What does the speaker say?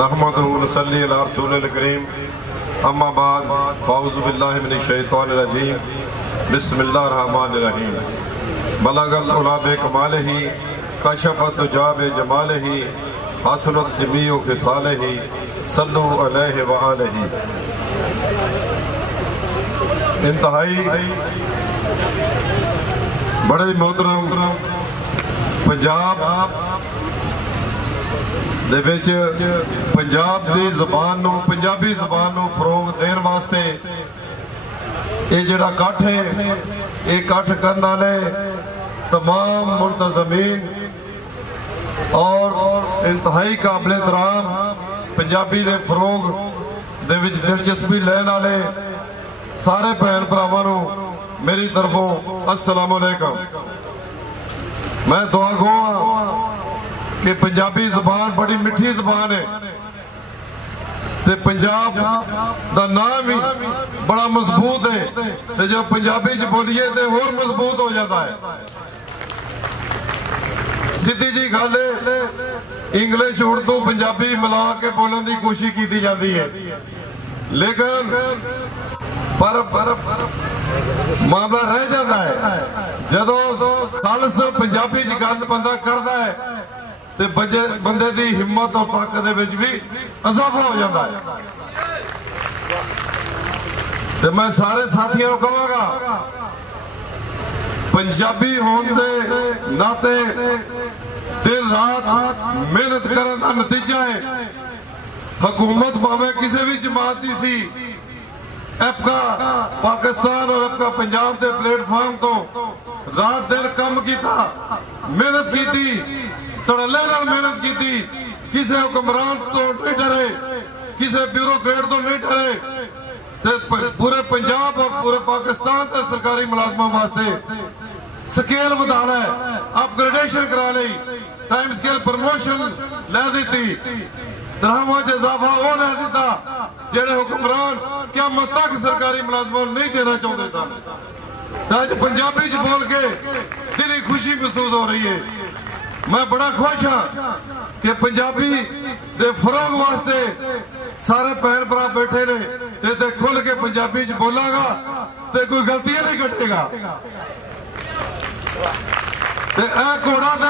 नहमदुहु व नसल्ली अला रसूलिल करीम अम्मा बाद फ़ाऊज़ु बिल्लाहि मिनश शैतानिर रजीम बिस्मिल्लाहिर रहमानिर रहीम बलगल उला बिकमालिही कशफत दुजा बिजमालिही हसनत जमीउ ख़िसालिही सल्लु अलैहि व आलिही। इंतहाई बड़े मोहतरम पंजाब पंजाब की जबान पंजाबी जबान फरोग देने वास्ते ये जड़ा कट्ठ है ये कट्ठ करने वाले तमाम मुल्तज़मीन और इंतहाई काबिल एहतराम पंजाबी के फरोग दे विच दिलचस्पी लैन वाले सारे भैन भरावां मेरी तरफों अस्सलाम वालेकुम। मैं दुआ गो कि पंजाबी जबान बड़ी मिठी जबान है ते पंजाब दा नाम ही बड़ा मजबूत है ते जब पंजाबी च बोलिए तो होर मजबूत हो जाता है। सीधी जी गल है इंग्लिश उर्दू पंजाबी मिला के बोलने की कोशिश की जाती है लेकिन पर मामला रह जाता है जदों खालस पंजाबी च गल बंदा करता है ते बंदे दी हिम्मत और ताकत दे विच भी इजाफा हो जाता है। ते मैं सारे साथियों को कहूँगा पंजाबी होने दे नाते दिन रात मेहनत करने का नतीजा है। हुकूमत भावे किसी भी जमात की सी एपका पाकिस्तान और एपका पंजाब के प्लेटफॉर्म तो रात दिन कम किया मेहनत की तड़ले मेहनत की किसी हुक्मरान तो नहीं डरे किसी ब्यूरोक्रेट तो नहीं डरे ते पूरे पंजाब और पूरे पाकिस्तान के सरकारी मुलाजमों वास्ते स्केल बढ़ाना है अपग्रेडेशन करा ली टाइम स्केल प्रमोशन लै दी दरामद इजाफा वो लै दिता जेड़े हुक्मरान क्या मत तक सरकारी मुलाजमों नहीं देना चाहते सन। अज पंजाबी च बोल के दिली खुशी महसूस हो रही है। मैं बड़ा खुश हाँ कि पंजाबी दे फरोग वास्ते सारे भैन भरा बैठे ने ते खुल के पंजाबी च बोलांगा ते कोई गलतियां नहीं कटेगा ते घोड़ा